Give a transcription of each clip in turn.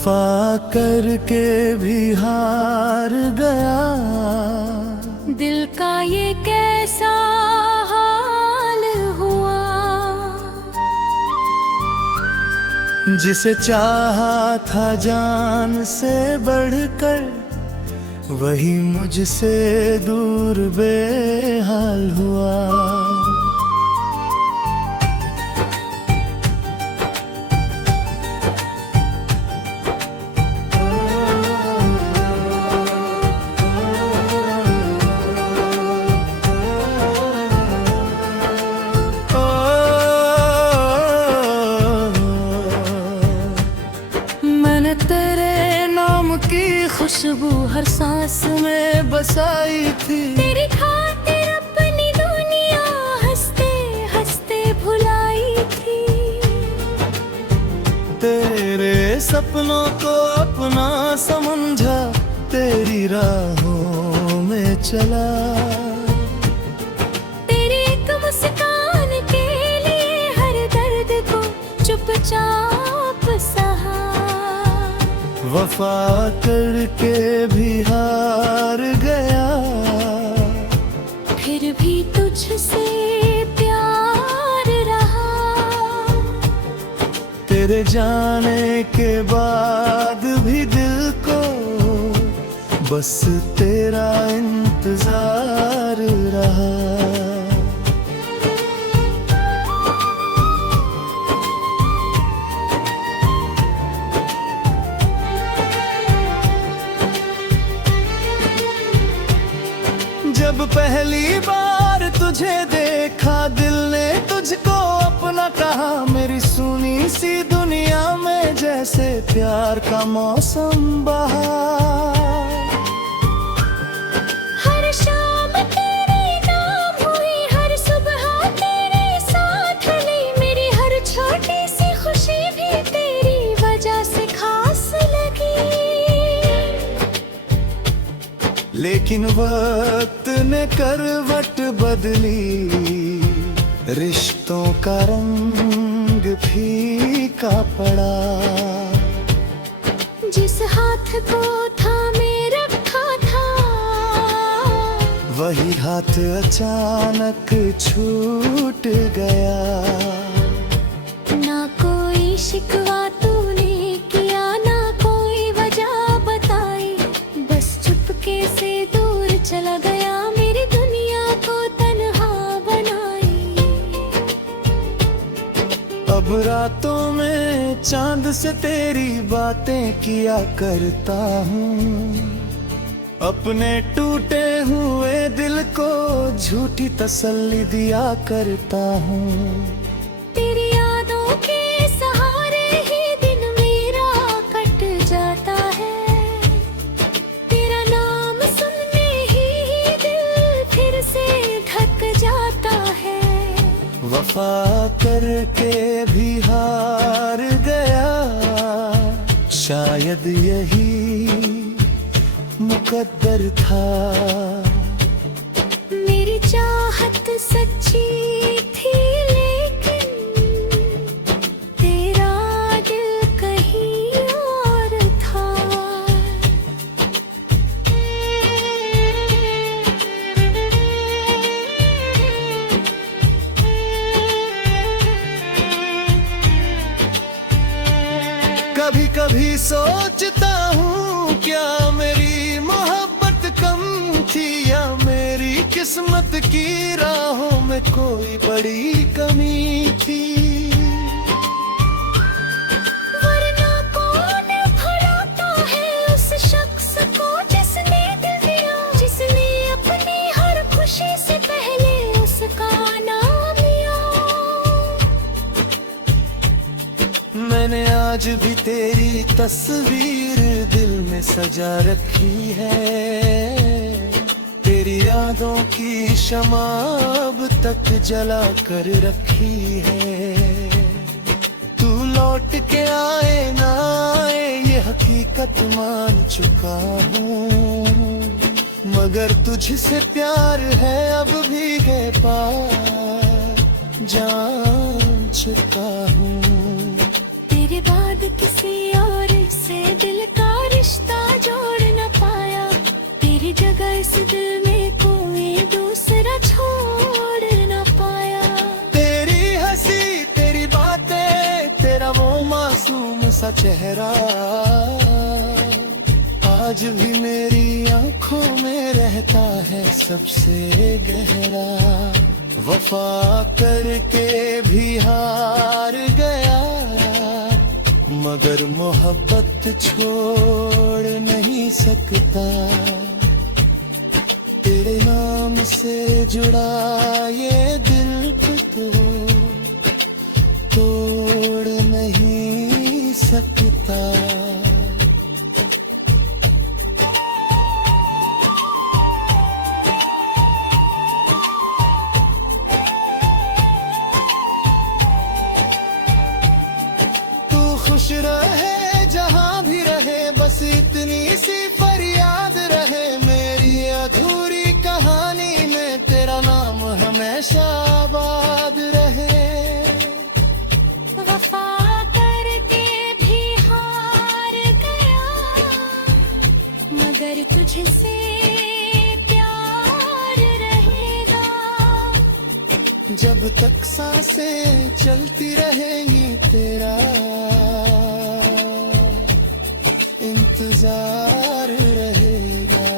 वफा करके भी हार गया, दिल का ये कैसा हाल हुआ। जिसे चाहा था जान से बढ़कर, वही मुझसे दूर बेहाल हुआ। मैंने तेरे नाम की खुशबू हर सांस में बसाई थी, तेरी खातिर अपनी दुनिया हंसते हंसते भुलाई थी। तेरे सपनों को अपना समझा, तेरी राहों में चला। तेरी एक मुस्कान के लिए हर दर्द को चुपचाप सहा। वफा करके भी हार गया, फिर भी तुझसे प्यार रहा। तेरे जाने के बाद भी दिल को बस तेरा इंतजार रहा। जब पहली बार तुझे देखा, दिल ने तुझको अपना कहा। मेरी सुनी सी दुनिया में जैसे प्यार का मौसम बहा। हर शाम तेरे नाम हुई, हर सुबह तेरे साथ ली। मेरी हर छोटी सी खुशी भी तेरी वजह से खास लगी। लेकिन वक्त ने करवट बदली, रिश्तों का रंग फीका पड़ा। जिस हाथ को थामे रखा था, वही हाथ अचानक छूट गया। ना कोई शिकवा तूने किया, ना कोई वजह बताई। बस चुपके से दूर चला गया, मेरी दुनिया को तन्हा बनाई। अब रातों में चांद से तेरी बातें किया करता हूँ। अपने टूटे हुए दिल को झूठी तसल्ली दिया करता हूँ। तेरी यादों के सहारे ही दिन मेरा कट जाता है। तेरा नाम सुनने ही दिल फिर से धक जाता है। वफा करके भी हार गया, शायद यही मुकद्दर था। मेरी चाहत सच्ची थी, लेकिन तेरा दिल कहीं और था। कभी कभी सोचता हूँ, क्या मेरी मोहब्बत कम थी, या मेरी किस्मत की राहों में कोई बड़ी कमी थी। वरना कौन भुलाता है उस शख्स को जिसने दिल दिया, जिसने अपनी हर खुशी से पहले उसका नाम लिया। मैंने आज भी तेरी तस्वीर दिल में सजा रखी है। तेरी यादों की शमा अब तक जला कर रखी है। तू लौट के आए ना आए ये हकीकत मान चुका हूँ, मगर तुझसे प्यार है अब भी के पार जान चुका हूँ। तेरे बाद किसी और से दिल का रिश्ता जोड़ न पाया, तेरी जगह इस दिल में कोई दूसरा छोड़ न पाया। तेरी हंसी, तेरी बातें, तेरा वो मासूम सा चेहरा आज भी मेरी आंखों में रहता है सबसे गहरा। वफा करके भी हार गया, मगर मोहब्बत छोड़ नहीं सकता। तेरे नाम से जुड़ा ये दिल को तोड़ नहीं सकता। खुश रहे जहाँ भी रहे, बस इतनी सी फरियाद रहे। मेरी अधूरी कहानी में तेरा नाम हमेशा आबाद रहे। वफा करके भी हार गया, मगर तुझसे प्यार रहेगा। जब तक सांसें चलती रहेंगी तेरा इंतजार रहेगा।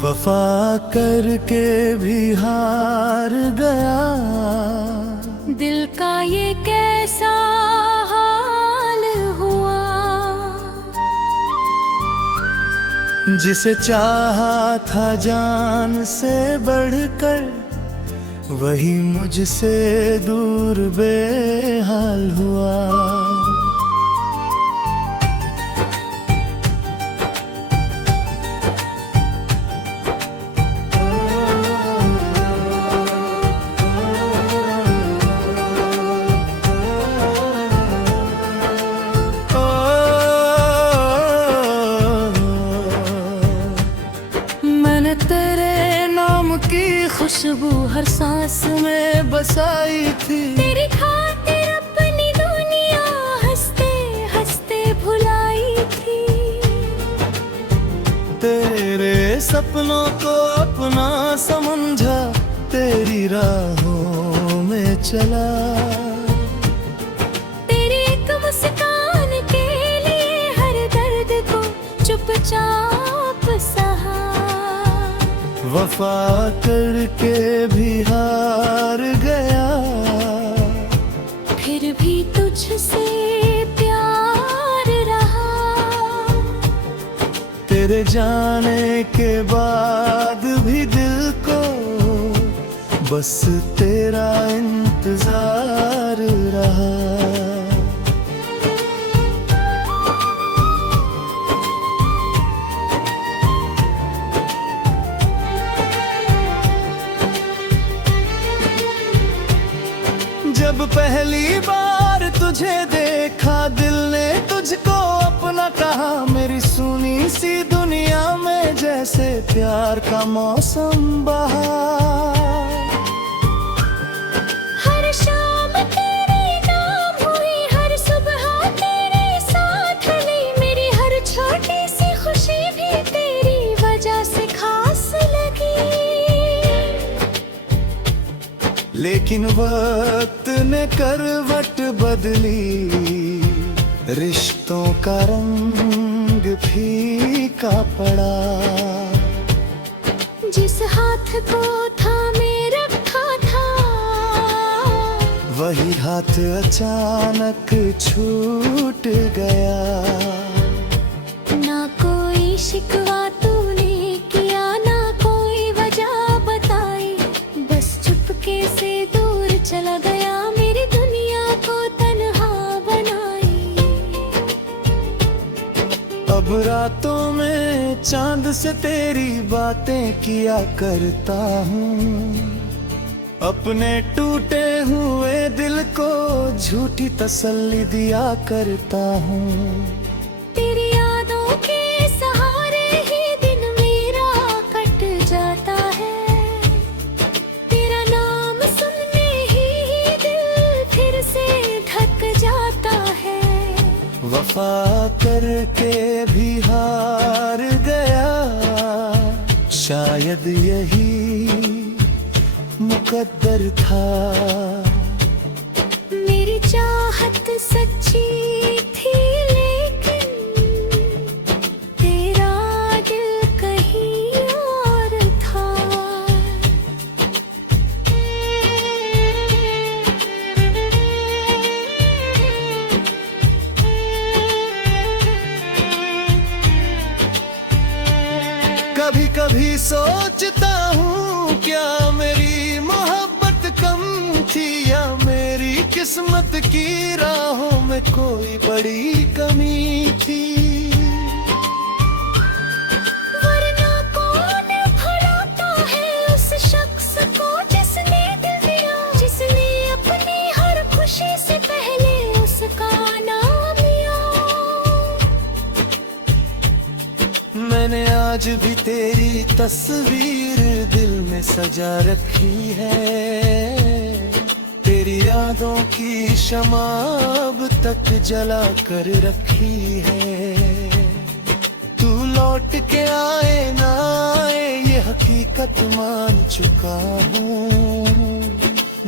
वफा करके भी हार गया, दिल का ये कैसा हाल हुआ। जिसे चाहा था जान से बढ़कर, वही मुझसे दूर बेहाल हुआ। खुशबू हर सांस में बसाई थी, तेरी खातिर अपनी दुनिया हंसते हंसते भुलाई थी। तेरे सपनों को अपना समझा, तेरी राहों में चला। तेरी एक मुस्कान के लिए हर दर्द को चुपचाप सहा। वफा करके भी हार गया, फिर भी तुझसे प्यार रहा। तेरे जाने के बाद भी दिल को बस तेरा इंतजार रहा। जब पहली बार तुझे देखा, दिल ने तुझको अपना कहा। मेरी सुनी सी दुनिया में जैसे प्यार का मौसम बहार। हर शाम तेरे नाम हुई, हर सुबह तेरे साथ ली। मेरी हर छोटी सी खुशी भी तेरी वजह से खास लगी। लेकिन वक्त ने करवट बदली, रिश्तों का रंग फीका पड़ा। जिस हाथ को थामे रखा था, वही हाथ अचानक छूट गया। ना कोई शिकवा तूने किया, ना कोई वजह बताई, बस चुपके से अब रातों में चांद से तेरी बातें किया करता हूँ, अपने टूटे हुए दिल को झूठी तसल्ली दिया करता हूँ। तेरी यादों के सहारे ही दिन मेरा कट जाता है, तेरा नाम सुनने ही दिल फिर से धक जाता है। वफा करके भी हार गया, शायद यही मुकद्दर था। मेरी चाहत सच्ची थी लेकिन तेरा दिल कहीं और था। कभी कभी सोचता हूँ क्या मेरी मोहब्बत कम थी, या मेरी किस्मत की राहों में कोई बड़ी कमी थी। वरना कौन भुलाता है उस शख्स को जिसने दिल दिया, जिसने अपनी हर खुशी से पहले उसका नाम लिया। मैंने आज भी तेरी तस्वीर दिल में सजा रखी है, तेरी यादों की शमा अब तक जला कर रखी है। तू लौट के आए ना आए ये हकीकत मान चुका हूँ,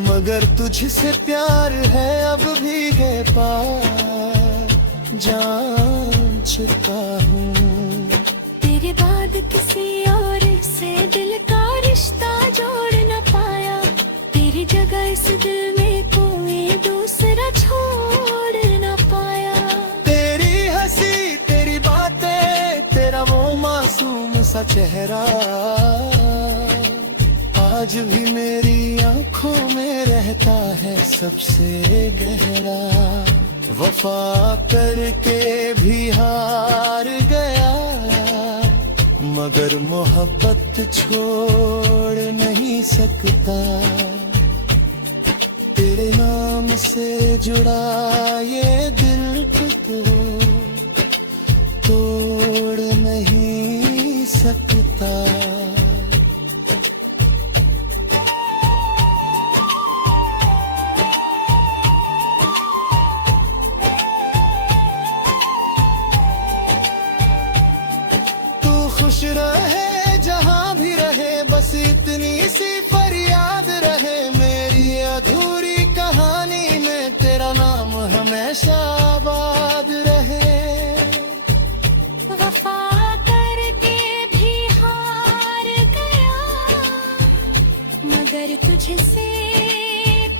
मगर तुझसे प्यार है अब भी के पार जान चुका हूँ। तेरे बाद किसी और से दिल का रिश्ता जोड़ न पाया, तेरी जगह इस दिल में कोई दूसरा छोड़ न पाया। तेरी हंसी तेरी बातें तेरा वो मासूम सा चेहरा आज भी मेरी आंखों में रहता है सबसे गहरा। वफा करके भी हार गया, मगर मोहब्बत छोड़ नहीं सकता। तेरे नाम से जुड़ा ये दिल को तोड़ नहीं सकता। खुश रहे जहाँ भी रहे, बस इतनी सी फरियाद रहे, मेरी अधूरी कहानी में तेरा नाम हमेशा आबाद रहे। वफा करके भी हार गया, मगर तुझसे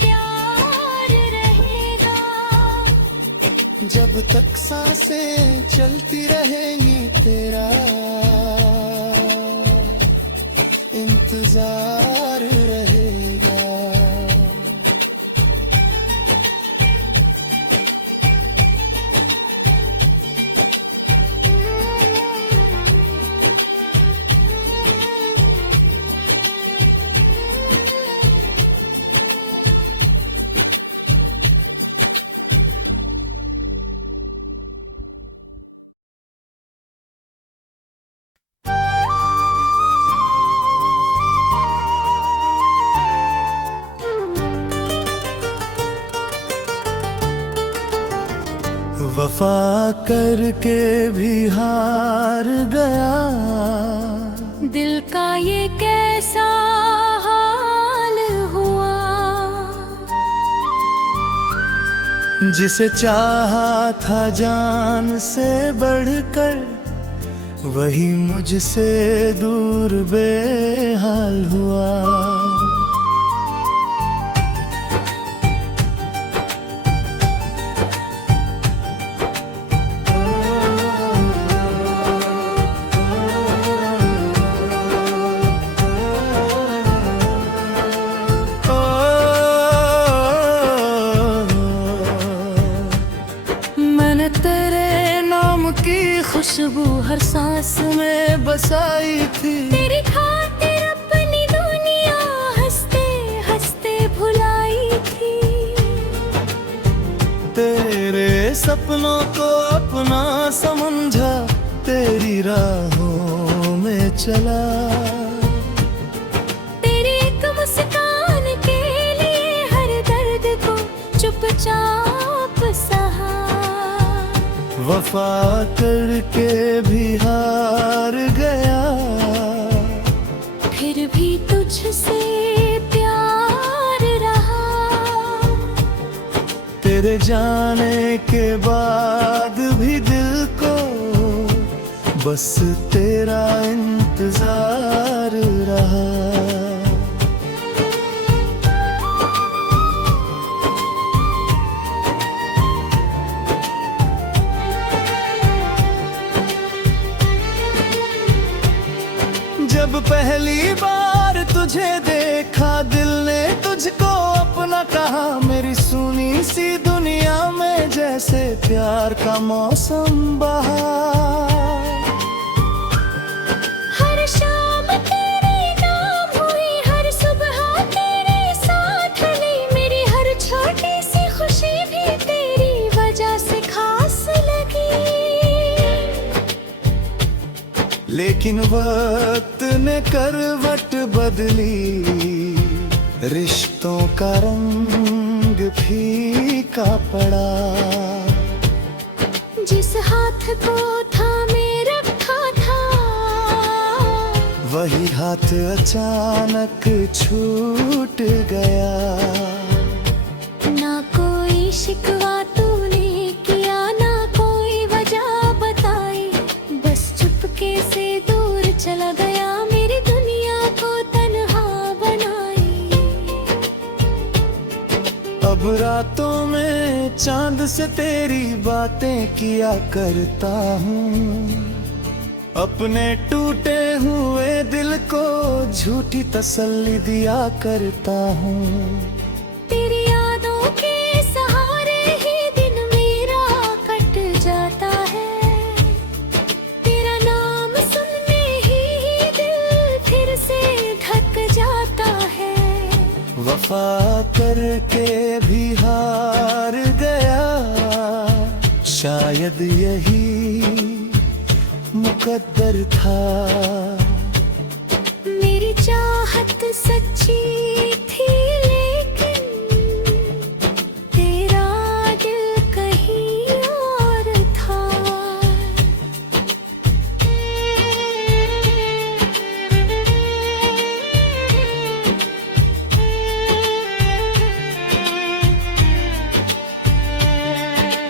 प्यार रहेगा। जब तक सांसें चलती रहेंगी तेरा इंतजार रहेगा। वफा करके भी हार गया, दिल का ये कैसा हाल हुआ। जिसे चाहा था जान से बढ़कर, वही मुझसे दूर बेहाल हुआ। की खुशबू हर सांस में बसाई थी। तेरी खातिर अपनी दुनिया हंसते हंसते भुलाई थी। तेरे सपनों को अपना समझा, तेरी राहों में चला। तेरी एक मुस्कान के लिए हर दर्द को चुपचाप सहा। वफा करके भी हार गया, फिर भी तुझसे प्यार रहा। तेरे जाने के बाद भी दिल को बस तेरा इंतजार रहा। जब पहली बार तुझे देखा, दिल ने तुझको अपना कहा। मेरी सुनी सी दुनिया में जैसे प्यार का मौसम बहार। हर शाम तेरे नाम हुई, हर सुबह तेरे साथ ली। मेरी हर छोटी सी खुशी भी तेरी वजह से खास लगी। लेकिन वक्त ने करवट बदली, रिश्तों का रंग फीका पड़ा। जिस हाथ को थामे रखा था, वही हाथ अचानक छूट गया। ना कोई शिकवा तूने किया, ना कोई वजह बताई। बस चुपके से दूर चला गया, मेरी दुनिया को तन्हा बनाई। अब रातों में चांद से तेरी बातें किया करता हूँ। अपने टूटे हुए दिल को झूठी तसल्ली दिया करता हूँ। तेरी यादों के सहारे ही दिन मेरा कट जाता है। तेरा नाम सुनने ही दिल फिर से धक जाता है। वफा करके भी हार गया, शायद यही मुकद्दर था। मेरी चाहत सच्ची थी, लेकिन तेरा दिल कहीं और था।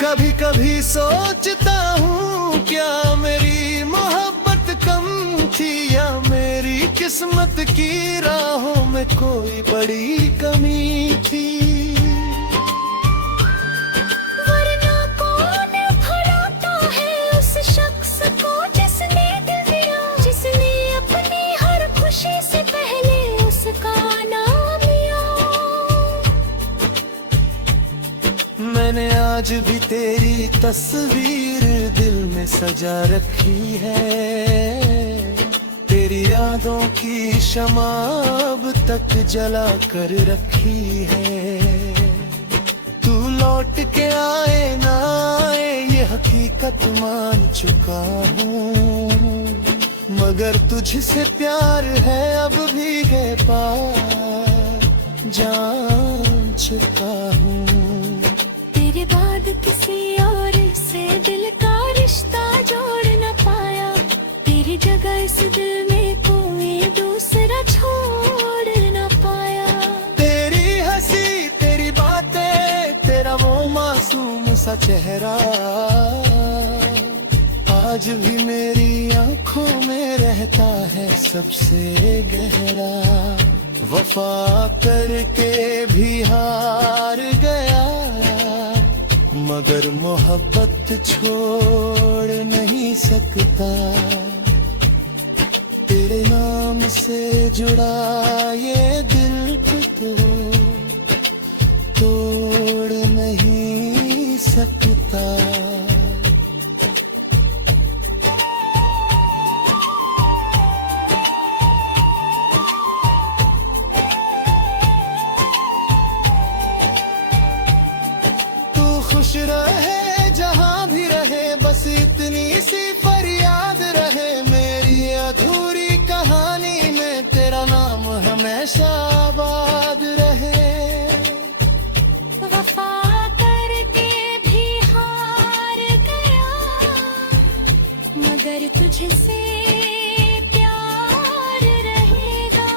कभी कभी सोचता हूँ, क्या मेरी मोहब्बत कम थी, या मेरी किस्मत की राहों में कोई बड़ी कमी थी। वरना कौन भुलाता है उस शख्स को जिसने दिल दिया, जिसने अपनी हर खुशी से पहले उसका नाम लिया। मैंने आज भी तेरी तस्वीर दिल में सजा रखी है। तेरी यादों की शमा अब तक जला कर रखी है। तू लौट के आए ना आए ये हकीकत मान चुका हूँ, मगर तुझसे प्यार है अब भी गए पार जान चुका हूँ। तेरे बाद किसी और से दिल का रिश्ता जोड़ न पाया। तेरी जगह इस दिल में कोई दूसरा छोड़ न पाया। तेरी हंसी, तेरी बातें, तेरा वो मासूम सा चेहरा आज भी मेरी आंखों में रहता है सबसे गहरा। वफा करके भी हार गया, मगर मोहब्बत छोड़ नहीं सकता। तेरे नाम से जुड़ा ये दिल तो तोड़ नहीं सकता। सी फरियाद रहे मेरी अधूरी कहानी में, तेरा नाम हमेशा आबाद रहे। वफा करके भी हार गया, मगर तुझसे प्यार रहेगा।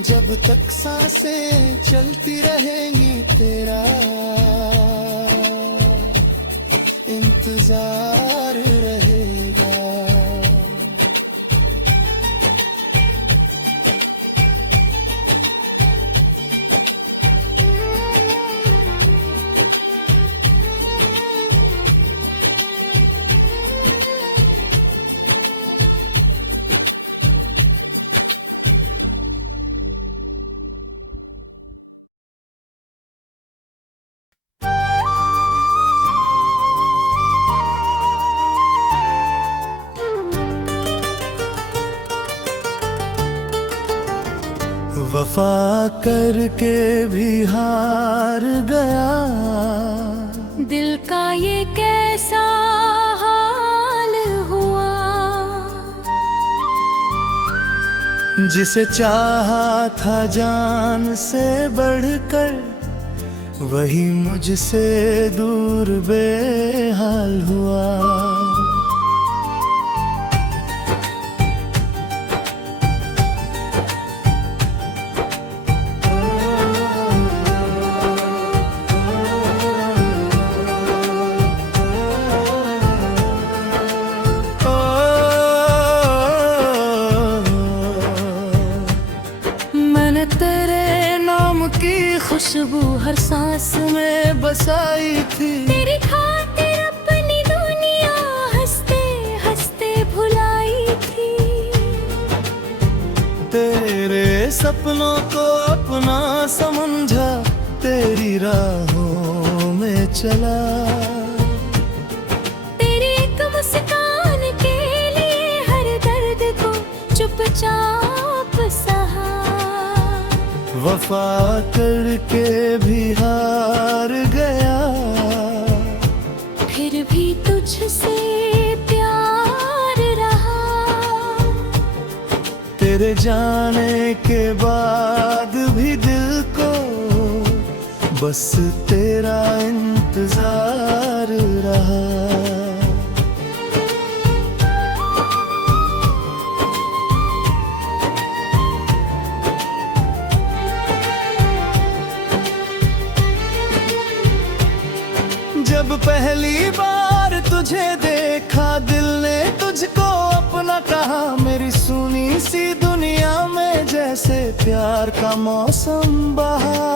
जब तक सांसें चलती रहेंगी तेरा इंतजार रहेगा। वफा करके भी हार गया, दिल का ये कैसा हाल हुआ। जिसे चाहा था जान से बढ़कर, वही मुझसे दूर बेहाल हुआ। तेरे नाम की खुशबू हर सांस में बसाई थी, तेरी खातिर अपनी दुनिया हंसते हंसते भुलाई थी। तेरे सपनों को अपना समझा, तेरी राहों में चला। तेरी एक मुस्कान के लिए हर दर्द को चुपचाप सहा। वफा करके भी हार गया, फिर भी तुझसे प्यार रहा। तेरे जाने के बाद भी दिल को बस तेरा इंतजार रहा। जब पहली बार तुझे देखा, दिल ने तुझको अपना कहा। मेरी सुनी सी दुनिया में जैसे प्यार का मौसम बहा।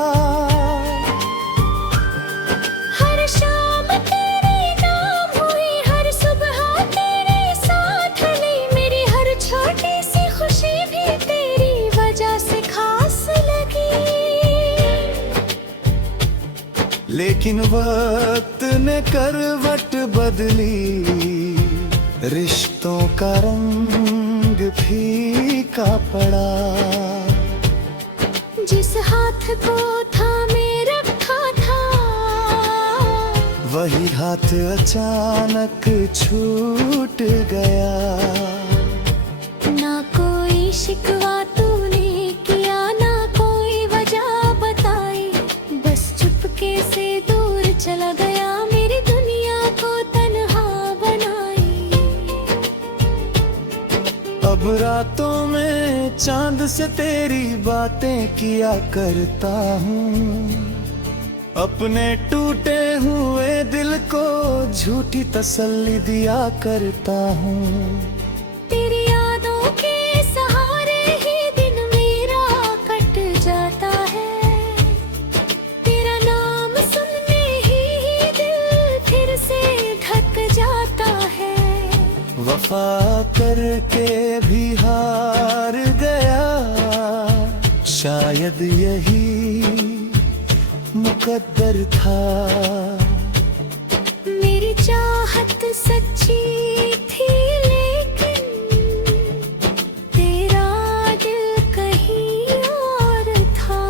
हर शाम तेरे नाम हुई, हर सुबह तेरे साथ ली। मेरी हर छोटी सी खुशी भी तेरी वजह से खास लगी। लेकिन वक्त ने करवट बदली, रिश्तों का रंग फीका पड़ा। जिस हाथ को थामे रखा था, वही हाथ अचानक छूट गया। ना कोई शिकवा तूने किया, ना कोई वजह बताई। बस चुपके से दूर चला गया, मेरी दुनिया को तन्हा बनाई। अब रातों में चांद से तेरी बातें किया करता हूँ। अपने टूटे हुए दिल को झूठी तसल्ली दिया करता हूँ। तेरी यादों के सहारे ही दिन मेरा कट जाता है। तेरा नाम सुनने ही दिल फिर से धक जाता है। वफा करके भी हार गया, शायद यही मुकद्दर था। मेरी चाहत सच्ची थी, लेकिन तेरा दिल कहीं और था।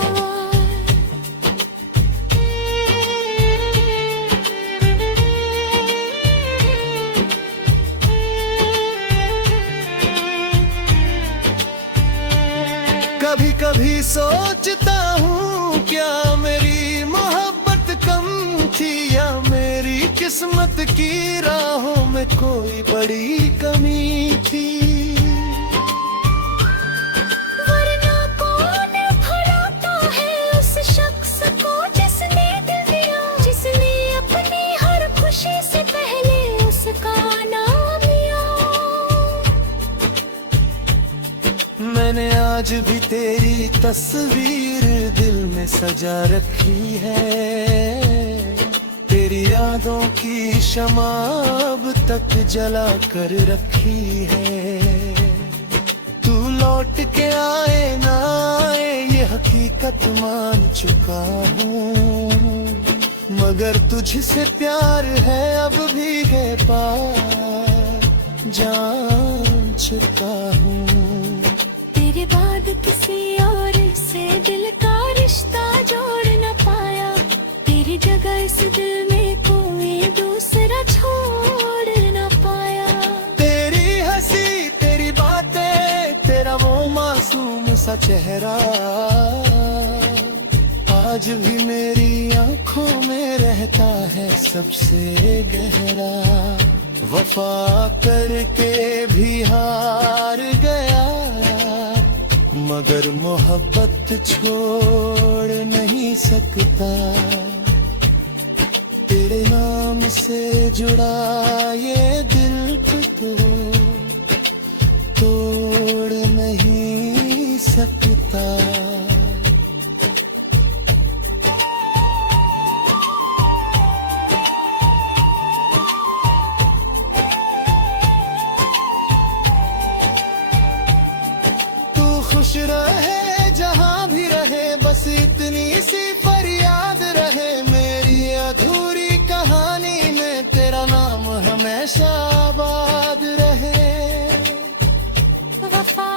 कभी सोचता हूँ क्या मेरी मोहब्बत कम थी या मेरी किस्मत की राहों में कोई बड़ी कमी थी। वरना कौन भुलाता है उस शख्स को जिसने दिल दिया, जिसने अपनी हर खुशी से पहले उसका नाम लिया। मैंने आज भी तेरी तस्वीर दिल में सजा रखी है, तेरी यादों की शमा अब तक जला कर रखी है। तू लौट के आए ना आए ये हकीकत मान चुका हूँ, मगर तुझसे प्यार है अब भी है पार जान चुका हूँ। तेरे बाद किसी और से दिल का रिश्ता जोड़ न पाया, तेरी जगह इस दिल में कोई दूसरा छोड़ न पाया। तेरी हंसी तेरी बातें तेरा वो मासूम सा चेहरा आज भी मेरी आंखों में रहता है सबसे गहरा। वफा करके भी हार गया मगर मोहब्बत छोड़ नहीं सकता। तेरे नाम से जुड़ा ये दिल तो तोड़ नहीं सकता। खुश रहे जहाँ भी रहे बस इतनी सी फरियाद रहे, मेरी अधूरी कहानी में तेरा नाम हमेशा आबाद रहे। वफा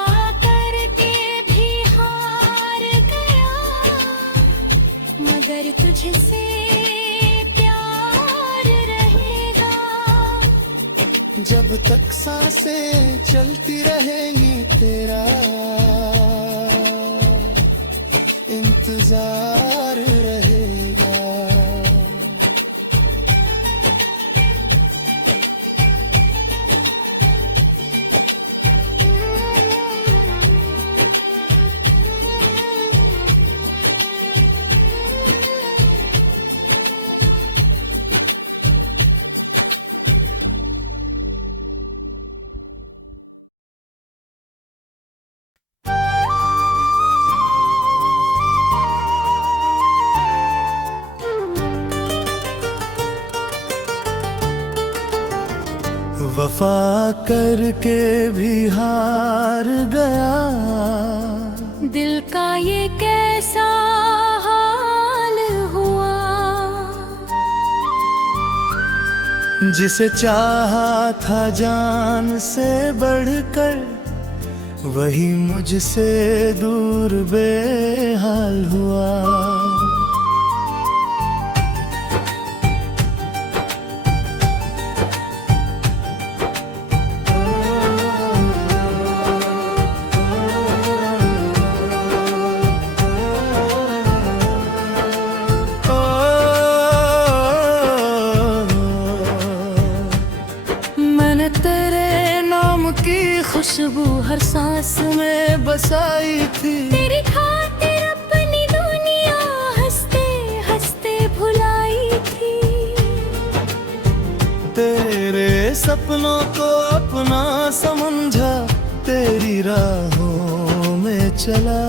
करके भी हार गया मगर तुझसे प्यार रहेगा। जब तक सांसें चलती रहेंगी तेरा इंतजार रहेगा। वफा करके भी हार गया दिल का ये कैसा हाल हुआ, जिसे चाहा था जान से बढ़कर वही मुझसे दूर बेहाल हुआ। खुशबू हर सांस में बसाई थी, तेरी खातिर अपनी दुनिया हंसते हंसते भुलाई थी। तेरे सपनों को अपना समझा तेरी राहों में चला,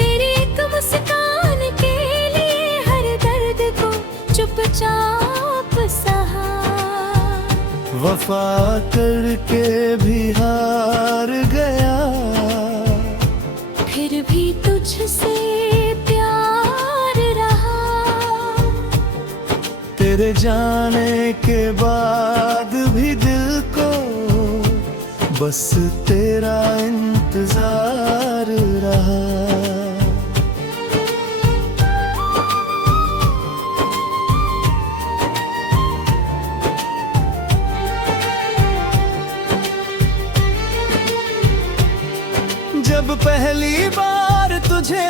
तेरी एक मुस्कान के लिए हर दर्द को चुपचाप सहा। वफा करके भी हार गया फिर भी तुझसे प्यार रहा, तेरे जाने के बाद भी दिल को बस तेरा इंतजार रहा। जब पहली बार तुझे